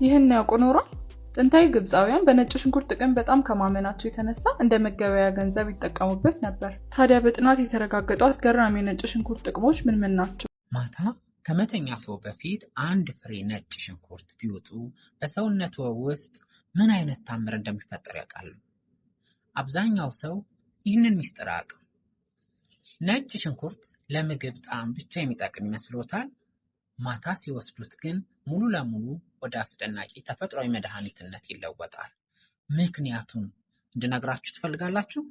ይህን ያውቁ ኖሯል? ጥንታዊ ግብፃውያን በነጭ ሽንኩርት ጥቅም በጣም ከማመናቸው የተነሳ እንደ መገበያያ ገንዘብ ይጠቀሙበት ነበር። ታዲያ በጥናት የተረጋገጡ አስገራሚ የነጭ ሽንኩርት ጥቅሞች ምን ናቸው? ማታ ከመተኛቶ በፊት አንድ ፍሬ ነጭ ሽንኩርት ቢውጡ በሰውነቱ ውስጥ ምን አይነት ታምር እንደሚፈጠር ያውቃሉ? አብዛኛው ሰው ይህንን ሚስጥር አያውቅም። ነጭ ሽንኩርት ለምግብ ጣዕም ብቻ የሚጠቅም ይመስሎታል? ማታ ሲወስዱት ግን ሙሉ ለሙሉ ወደ አስደናቂ ተፈጥሯዊ መድኃኒትነት ይለወጣል። ምክንያቱም እንድነግራችሁ ትፈልጋላችሁ?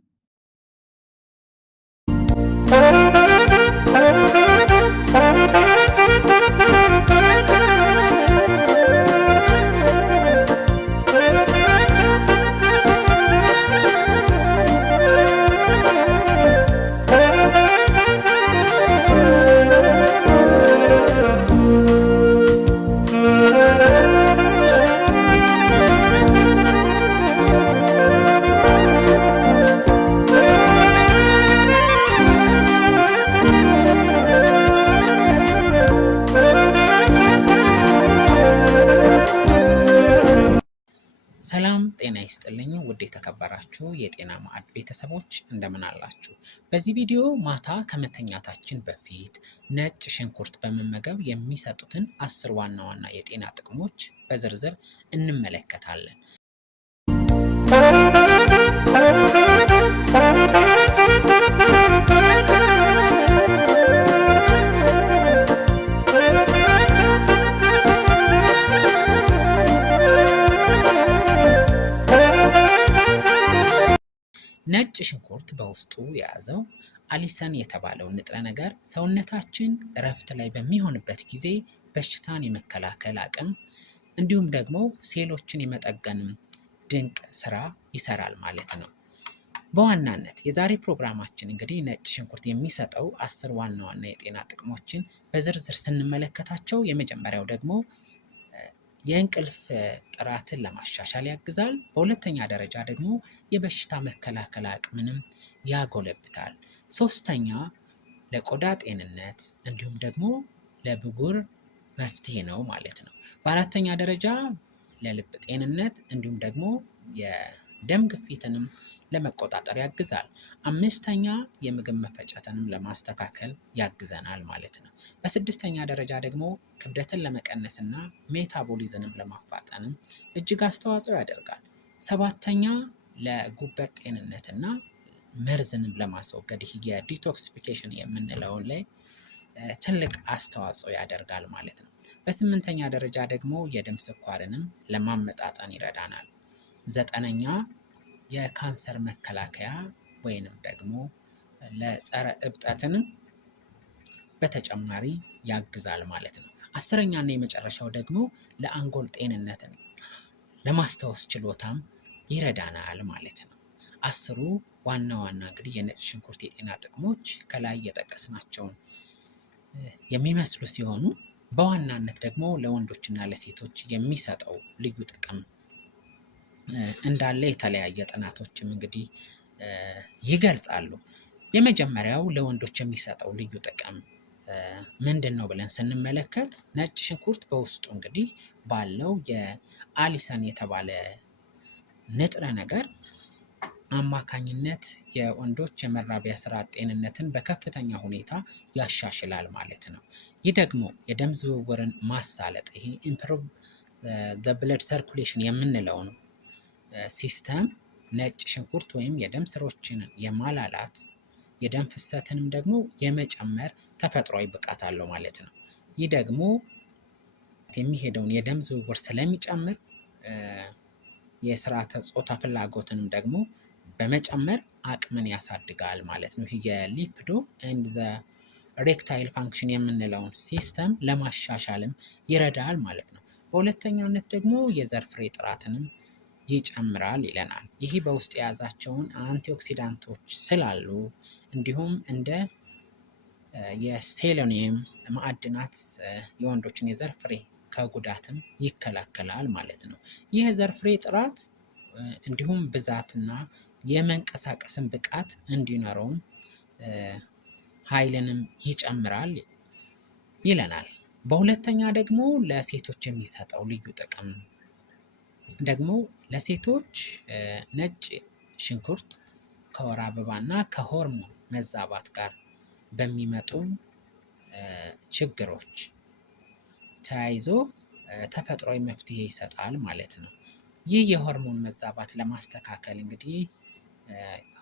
ሰላም ጤና ይስጥልኝ ውድ የተከበራችሁ የጤና ማዕድ ቤተሰቦች እንደምን አላችሁ? በዚህ ቪዲዮ ማታ ከመተኛታችን በፊት ነጭ ሽንኩርት በመመገብ የሚሰጡትን 10 ዋና ዋና የጤና ጥቅሞች በዝርዝር እንመለከታለን። ነጭ ሽንኩርት በውስጡ የያዘው አሊሰን የተባለው ንጥረ ነገር ሰውነታችን እረፍት ላይ በሚሆንበት ጊዜ በሽታን የመከላከል አቅም እንዲሁም ደግሞ ሴሎችን የመጠገንም ድንቅ ስራ ይሰራል ማለት ነው። በዋናነት የዛሬ ፕሮግራማችን እንግዲህ ነጭ ሽንኩርት የሚሰጠው 10 ዋና ዋና የጤና ጥቅሞችን በዝርዝር ስንመለከታቸው የመጀመሪያው ደግሞ የእንቅልፍ ጥራትን ለማሻሻል ያግዛል። በሁለተኛ ደረጃ ደግሞ የበሽታ መከላከል አቅምንም ያጎለብታል። ሶስተኛ ለቆዳ ጤንነት እንዲሁም ደግሞ ለብጉር መፍትሄ ነው ማለት ነው። በአራተኛ ደረጃ ለልብ ጤንነት እንዲሁም ደግሞ የደም ግፊትንም ለመቆጣጠር ያግዛል። አምስተኛ የምግብ መፈጨትንም ለማስተካከል ያግዘናል ማለት ነው። በስድስተኛ ደረጃ ደግሞ ክብደትን ለመቀነስና ሜታቦሊዝምንም ለማፋጠንም እጅግ አስተዋጽኦ ያደርጋል። ሰባተኛ ለጉበት ጤንነትና መርዝንም ለማስወገድ ይህ የዲቶክሲፊኬሽን የምንለውን ላይ ትልቅ አስተዋጽኦ ያደርጋል ማለት ነው። በስምንተኛ ደረጃ ደግሞ የደም ስኳርንም ለማመጣጠን ይረዳናል። ዘጠነኛ የካንሰር መከላከያ ወይንም ደግሞ ለጸረ እብጠትንም በተጨማሪ ያግዛል ማለት ነው። አስረኛ እና የመጨረሻው ደግሞ ለአንጎል ጤንነትን ለማስታወስ ችሎታም ይረዳናል ማለት ነው። 10 ዋና ዋና እንግዲህ የነጭ ሽንኩርት የጤና ጥቅሞች ከላይ የጠቀስናቸውን የሚመስሉ ሲሆኑ በዋናነት ደግሞ ለወንዶችና ለሴቶች የሚሰጠው ልዩ ጥቅም እንዳለ የተለያየ ጥናቶችም እንግዲህ ይገልጻሉ። የመጀመሪያው ለወንዶች የሚሰጠው ልዩ ጥቅም ምንድን ነው ብለን ስንመለከት ነጭ ሽንኩርት በውስጡ እንግዲህ ባለው የአሊሰን የተባለ ንጥረ ነገር አማካኝነት የወንዶች የመራቢያ ስርዓት ጤንነትን በከፍተኛ ሁኔታ ያሻሽላል ማለት ነው። ይህ ደግሞ የደም ዝውውርን ማሳለጥ ይሄ ኢምፕሩቭ ዘ ብለድ ሰርኩሌሽን የምንለውን ሲስተም ነጭ ሽንኩርት ወይም የደም ስሮችን የማላላት የደም ፍሰትንም ደግሞ የመጨመር ተፈጥሯዊ ብቃት አለው ማለት ነው። ይህ ደግሞ የሚሄደውን የደም ዝውውር ስለሚጨምር የስርዓተ ጾታ ፍላጎትንም ደግሞ በመጨመር አቅምን ያሳድጋል ማለት ነው። ይህ የሊፒዶ ኤንድ ዘ ሬክታይል ፋንክሽን የምንለውን ሲስተም ለማሻሻልም ይረዳል ማለት ነው። በሁለተኛነት ደግሞ የዘር ፍሬ ጥራትንም ይጨምራል ይለናል። ይህ በውስጥ የያዛቸውን አንቲኦክሲዳንቶች ስላሉ እንዲሁም እንደ የሴሌኒየም ማዕድናት የወንዶችን የዘር ፍሬ ከጉዳትም ይከላከላል ማለት ነው። ይህ የዘር ፍሬ ጥራት እንዲሁም ብዛትና የመንቀሳቀስን ብቃት እንዲኖረውም ኃይልንም ይጨምራል ይለናል። በሁለተኛ ደግሞ ለሴቶች የሚሰጠው ልዩ ጥቅም ደግሞ ለሴቶች ነጭ ሽንኩርት ከወር አበባ እና ከሆርሞን መዛባት ጋር በሚመጡ ችግሮች ተያይዞ ተፈጥሯዊ መፍትሄ ይሰጣል ማለት ነው። ይህ የሆርሞን መዛባት ለማስተካከል እንግዲህ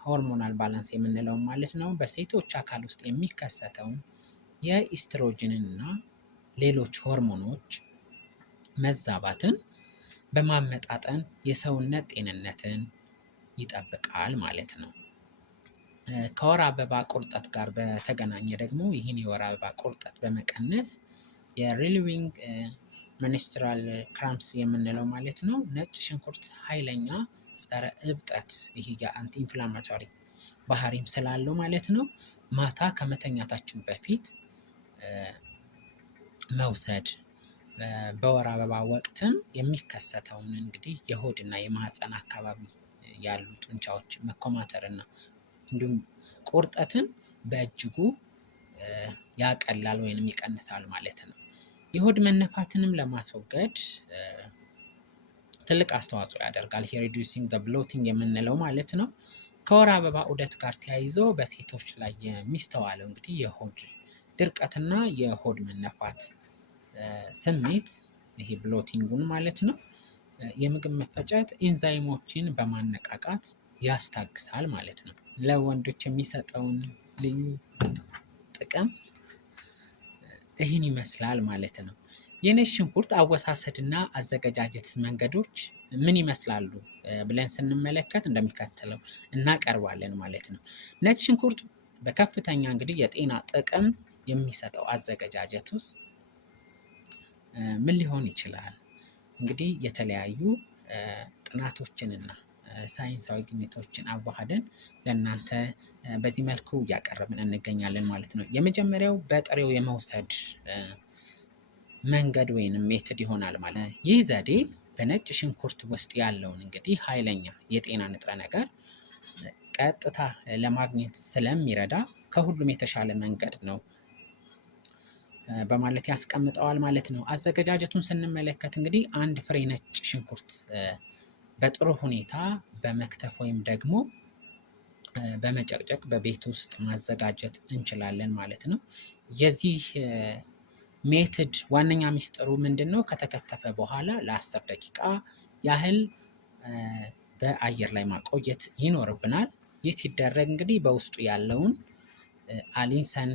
ሆርሞናል ባላንስ የምንለው ማለት ነው በሴቶች አካል ውስጥ የሚከሰተውን የኢስትሮጅንን እና ሌሎች ሆርሞኖች መዛባትን በማመጣጠን የሰውነት ጤንነትን ይጠብቃል ማለት ነው። ከወር አበባ ቁርጠት ጋር በተገናኘ ደግሞ ይህን የወር አበባ ቁርጠት በመቀነስ የሪሊቪንግ ሚኒስትራል ክራምፕስ የምንለው ማለት ነው ነጭ ሽንኩርት ኃይለኛ ጸረ እብጠት ይሄ የአንቲ ኢንፍላማቶሪ ባህሪም ስላለው ማለት ነው ማታ ከመተኛታችን በፊት መውሰድ በወር አበባ ወቅትም የሚከሰተውን እንግዲህ የሆድና የማህፀን አካባቢ ያሉ ጡንቻዎች መኮማተርና እንዲሁም ቁርጠትን በእጅጉ ያቀላል ወይንም ይቀንሳል ማለት ነው። የሆድ መነፋትንም ለማስወገድ ትልቅ አስተዋጽኦ ያደርጋል። ይሄ ሪዲዩሲንግ ዘ ብሎቲንግ የምንለው ማለት ነው። ከወር አበባ ዑደት ጋር ተያይዞ በሴቶች ላይ የሚስተዋለው እንግዲህ የሆድ ድርቀትና የሆድ መነፋት ስሜት ይሄ ብሎቲንጉን ማለት ነው የምግብ መፈጨት ኢንዛይሞችን በማነቃቃት ያስታግሳል ማለት ነው። ለወንዶች የሚሰጠውን ልዩ ጥቅም ይህን ይመስላል ማለት ነው። የነጭ ሽንኩርት አወሳሰድና አዘገጃጀት መንገዶች ምን ይመስላሉ ብለን ስንመለከት እንደሚከተለው እናቀርባለን ማለት ነው። ነጭ ሽንኩርት በከፍተኛ እንግዲህ የጤና ጥቅም የሚሰጠው አዘገጃጀት ውስጥ ምን ሊሆን ይችላል? እንግዲህ የተለያዩ ጥናቶችንና ሳይንሳዊ ግኝቶችን አዋህደን ለእናንተ በዚህ መልኩ እያቀረብን እንገኛለን ማለት ነው። የመጀመሪያው በጥሬው የመውሰድ መንገድ ወይንም ሜትድ ይሆናል ማለት ነው። ይህ ዘዴ በነጭ ሽንኩርት ውስጥ ያለውን እንግዲህ ኃይለኛ የጤና ንጥረ ነገር ቀጥታ ለማግኘት ስለሚረዳ ከሁሉም የተሻለ መንገድ ነው በማለት ያስቀምጠዋል ማለት ነው። አዘገጃጀቱን ስንመለከት እንግዲህ አንድ ፍሬ ነጭ ሽንኩርት በጥሩ ሁኔታ በመክተፍ ወይም ደግሞ በመጨቅጨቅ በቤት ውስጥ ማዘጋጀት እንችላለን ማለት ነው። የዚህ ሜትድ ዋነኛ ሚስጥሩ ምንድን ነው? ከተከተፈ በኋላ ለ10 ደቂቃ ያህል በአየር ላይ ማቆየት ይኖርብናል። ይህ ሲደረግ እንግዲህ በውስጡ ያለውን አሊሰን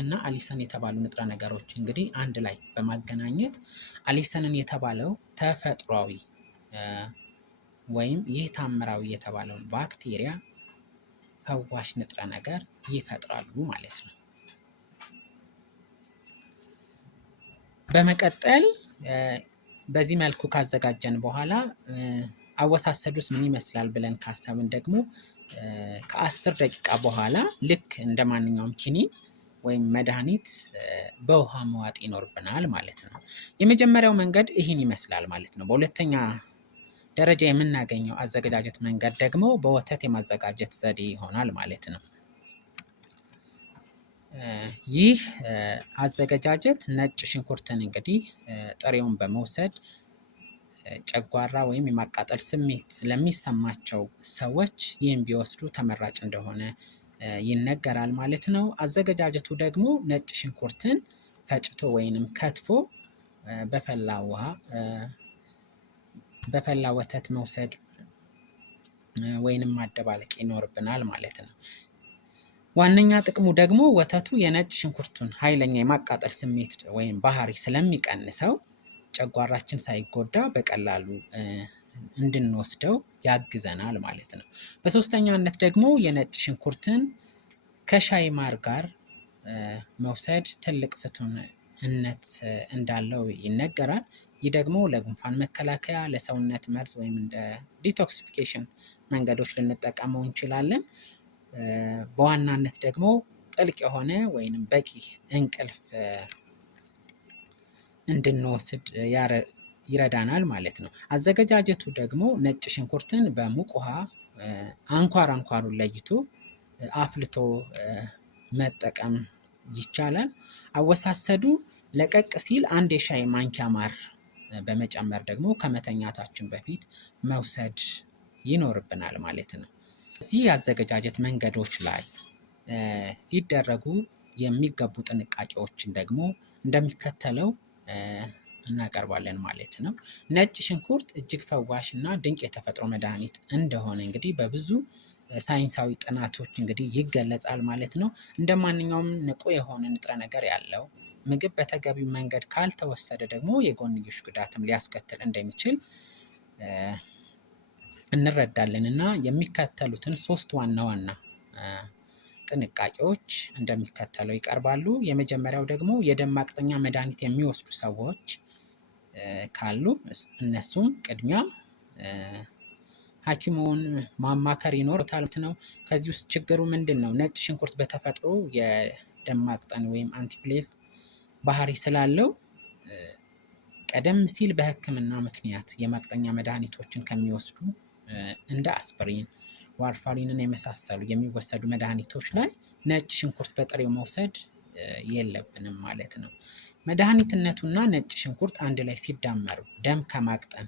እና አሊሰን የተባሉ ንጥረ ነገሮች እንግዲህ አንድ ላይ በማገናኘት አሊሰንን የተባለው ተፈጥሯዊ ወይም ይህ ታምራዊ የተባለውን ባክቴሪያ ፈዋሽ ንጥረ ነገር ይፈጥራሉ ማለት ነው። በመቀጠል በዚህ መልኩ ካዘጋጀን በኋላ አወሳሰዱስ ምን ይመስላል ብለን ካሰብን ደግሞ ከ10 ደቂቃ በኋላ ልክ እንደ ማንኛውም ኪኒን ወይም መድኃኒት በውሃ መዋጥ ይኖርብናል ማለት ነው። የመጀመሪያው መንገድ ይህን ይመስላል ማለት ነው። በሁለተኛ ደረጃ የምናገኘው አዘገጃጀት መንገድ ደግሞ በወተት የማዘጋጀት ዘዴ ይሆናል ማለት ነው። ይህ አዘገጃጀት ነጭ ሽንኩርትን እንግዲህ ጥሬውን በመውሰድ ጨጓራ ወይም የማቃጠል ስሜት ለሚሰማቸው ሰዎች ይህን ቢወስዱ ተመራጭ እንደሆነ ይነገራል ማለት ነው። አዘገጃጀቱ ደግሞ ነጭ ሽንኩርትን ፈጭቶ ወይንም ከትፎ በፈላ ወተት መውሰድ ወይንም ማደባለቅ ይኖርብናል ማለት ነው። ዋነኛ ጥቅሙ ደግሞ ወተቱ የነጭ ሽንኩርቱን ኃይለኛ የማቃጠል ስሜት ወይም ባህሪ ስለሚቀንሰው ጨጓራችን ሳይጎዳ በቀላሉ እንድንወስደው ያግዘናል ማለት ነው። በሶስተኛነት ደግሞ የነጭ ሽንኩርትን ከሻይ ማር ጋር መውሰድ ትልቅ ፍቱንነት እንዳለው ይነገራል። ይህ ደግሞ ለጉንፋን መከላከያ፣ ለሰውነት መርዝ ወይም እንደ ዲቶክሲፊኬሽን መንገዶች ልንጠቀመው እንችላለን። በዋናነት ደግሞ ጥልቅ የሆነ ወይንም በቂ እንቅልፍ እንድንወስድ ይረዳናል ማለት ነው። አዘገጃጀቱ ደግሞ ነጭ ሽንኩርትን በሙቅ ውሃ አንኳሩን ለይቶ አፍልቶ መጠቀም ይቻላል። አወሳሰዱ ለቀቅ ሲል 1 የሻይ ማንኪያ ማር በመጨመር ደግሞ ከመተኛታችን በፊት መውሰድ ይኖርብናል ማለት ነው። እዚህ የአዘገጃጀት መንገዶች ላይ ሊደረጉ የሚገቡ ጥንቃቄዎችን ደግሞ እንደሚከተለው እናቀርባለን ማለት ነው። ነጭ ሽንኩርት እጅግ ፈዋሽ እና ድንቅ የተፈጥሮ መድኃኒት እንደሆነ እንግዲህ በብዙ ሳይንሳዊ ጥናቶች እንግዲህ ይገለጻል ማለት ነው። እንደ ማንኛውም ንቁ የሆነ ንጥረ ነገር ያለው ምግብ በተገቢው መንገድ ካልተወሰደ ደግሞ የጎንዮሽ ጉዳትም ሊያስከትል እንደሚችል እንረዳለን እና የሚከተሉትን 3 ዋና ዋና ጥንቃቄዎች እንደሚከተለው ይቀርባሉ። የመጀመሪያው ደግሞ የደም ማቅጠኛ መድኃኒት የሚወስዱ ሰዎች ካሉ እነሱም ቅድሚያ ሐኪሙን ማማከር ይኖርታል ነው። ከዚህ ውስጥ ችግሩ ምንድነው? ነጭ ሽንኩርት በተፈጥሮ የደም ማቅጠን ወይም አንቲፕሌት ባህሪ ስላለው ቀደም ሲል በሕክምና ምክንያት የማቅጠኛ መድኃኒቶችን ከሚወስዱ እንደ አስፕሪን፣ ዋርፋሪንን የመሳሰሉ የሚወሰዱ መድኃኒቶች ላይ ነጭ ሽንኩርት በጥሬው መውሰድ የለብንም ማለት ነው። መድኃኒትነቱና ነጭ ሽንኩርት አንድ ላይ ሲዳመሩ ደም ከማቅጠን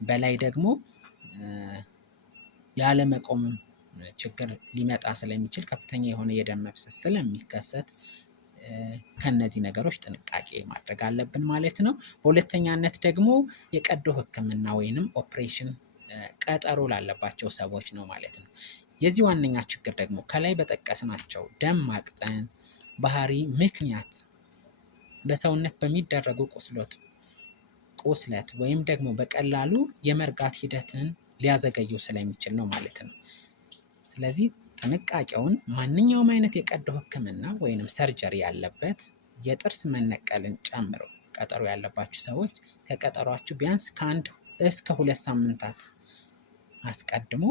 በላይ ደግሞ ያለመቆም ችግር ሊመጣ ስለሚችል ከፍተኛ የሆነ የደም መፍሰስ ስለሚከሰት ከነዚህ ነገሮች ጥንቃቄ ማድረግ አለብን ማለት ነው። በሁለተኛነት ደግሞ የቀዶ ሕክምና ወይንም ኦፕሬሽን ቀጠሮ ላለባቸው ሰዎች ነው ማለት ነው። የዚህ ዋነኛ ችግር ደግሞ ከላይ በጠቀስናቸው ደም ማቅጠን ባህሪ ምክንያት በሰውነት በሚደረጉ ቁስለት ወይም ደግሞ በቀላሉ የመርጋት ሂደትን ሊያዘገየው ስለሚችል ነው ማለት ነው። ስለዚህ ጥንቃቄውን ማንኛውም አይነት የቀዶ ሕክምና ወይንም ሰርጀሪ ያለበት የጥርስ መነቀልን ጨምሮ ቀጠሮ ያለባችሁ ሰዎች ከቀጠሯችሁ ቢያንስ ከ1 እስከ 2 ሳምንታት አስቀድሞ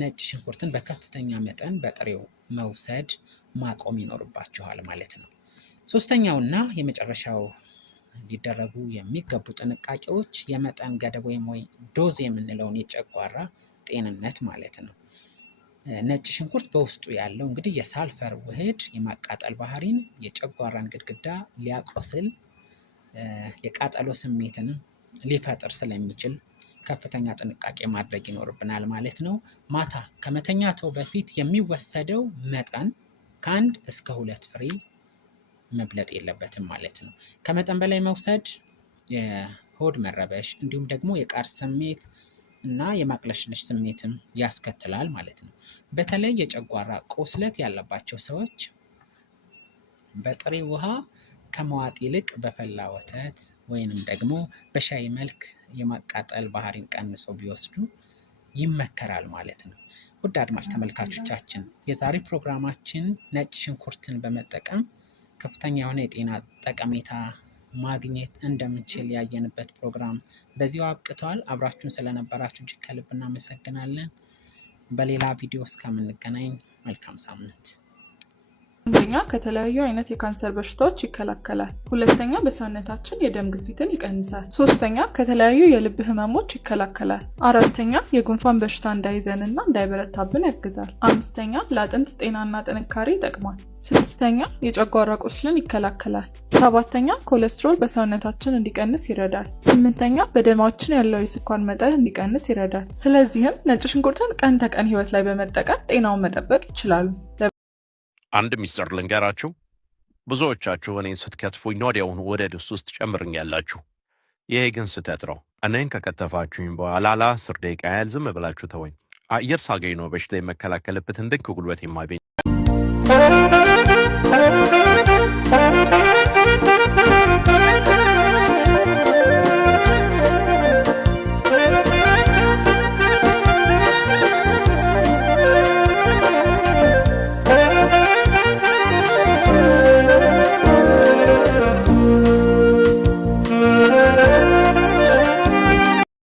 ነጭ ሽንኩርትን በከፍተኛ መጠን በጥሬው መውሰድ ማቆም ይኖርባችኋል ማለት ነው። ሶስተኛውና የመጨረሻው ሊደረጉ የሚገቡ ጥንቃቄዎች የመጠን ገደብ ወይም ዶዝ የምንለውን የጨጓራ ጤንነት ማለት ነው። ነጭ ሽንኩርት በውስጡ ያለው እንግዲህ የሳልፈር ውህድ የማቃጠል ባህሪን የጨጓራን ግድግዳ ሊያቆስል የቃጠሎ ስሜትን ሊፈጥር ስለሚችል ከፍተኛ ጥንቃቄ ማድረግ ይኖርብናል ማለት ነው። ማታ ከመተኛተው በፊት የሚወሰደው መጠን ከ1 እስከ 2 ፍሬ መብለጥ የለበትም ማለት ነው። ከመጠን በላይ መውሰድ የሆድ መረበሽ እንዲሁም ደግሞ የቃር ስሜት እና የማቅለሽለሽ ስሜትም ያስከትላል ማለት ነው። በተለይ የጨጓራ ቁስለት ያለባቸው ሰዎች በጥሬ ውሃ ከመዋጥ ይልቅ በፈላ ወተት ወይንም ደግሞ በሻይ መልክ የማቃጠል ባህሪን ቀንሰው ቢወስዱ ይመከራል ማለት ነው። ውድ አድማጭ ተመልካቾቻችን የዛሬ ፕሮግራማችን ነጭ ሽንኩርትን በመጠቀም ከፍተኛ የሆነ የጤና ጠቀሜታ ማግኘት እንደምንችል ያየንበት ፕሮግራም በዚሁ አብቅቷል። አብራችሁን ስለነበራችሁ እጅግ ከልብ እናመሰግናለን። በሌላ ቪዲዮ እስከምንገናኝ መልካም ሳምንት። አንደኛ ከተለያዩ አይነት የካንሰር በሽታዎች ይከላከላል። ሁለተኛ በሰውነታችን የደም ግፊትን ይቀንሳል። ሶስተኛ ከተለያዩ የልብ ህመሞች ይከላከላል። አራተኛ የጉንፋን በሽታ እንዳይዘንና እንዳይበረታብን ያግዛል። አምስተኛ ለአጥንት ጤናና ጥንካሬ ይጠቅማል። ስድስተኛ የጨጓራ ቁስልን ይከላከላል። ሰባተኛ ኮሌስትሮል በሰውነታችን እንዲቀንስ ይረዳል። ስምንተኛ በደማችን ያለው የስኳር መጠን እንዲቀንስ ይረዳል። ስለዚህም ነጭ ሽንኩርትን ቀን ተቀን ህይወት ላይ በመጠቀም ጤናውን መጠበቅ ይችላሉ። አንድ ሚስጥር ልንገራችሁ። ብዙዎቻችሁ እኔን ስትከትፉኝ ወዲያውኑ ወደ ድስት ውስጥ ጨምሩኛላችሁ። ይሄ ግን ስህተት ነው። እኔን ከከተፋችሁኝ በኋላ ለ10 ደቂቃ ያህል ዝም ብላችሁ ተወኝ። አየር ሳገኝ ነው በሽታ የመከላከልበትን ድንቅ ጉልበት የማገኝ።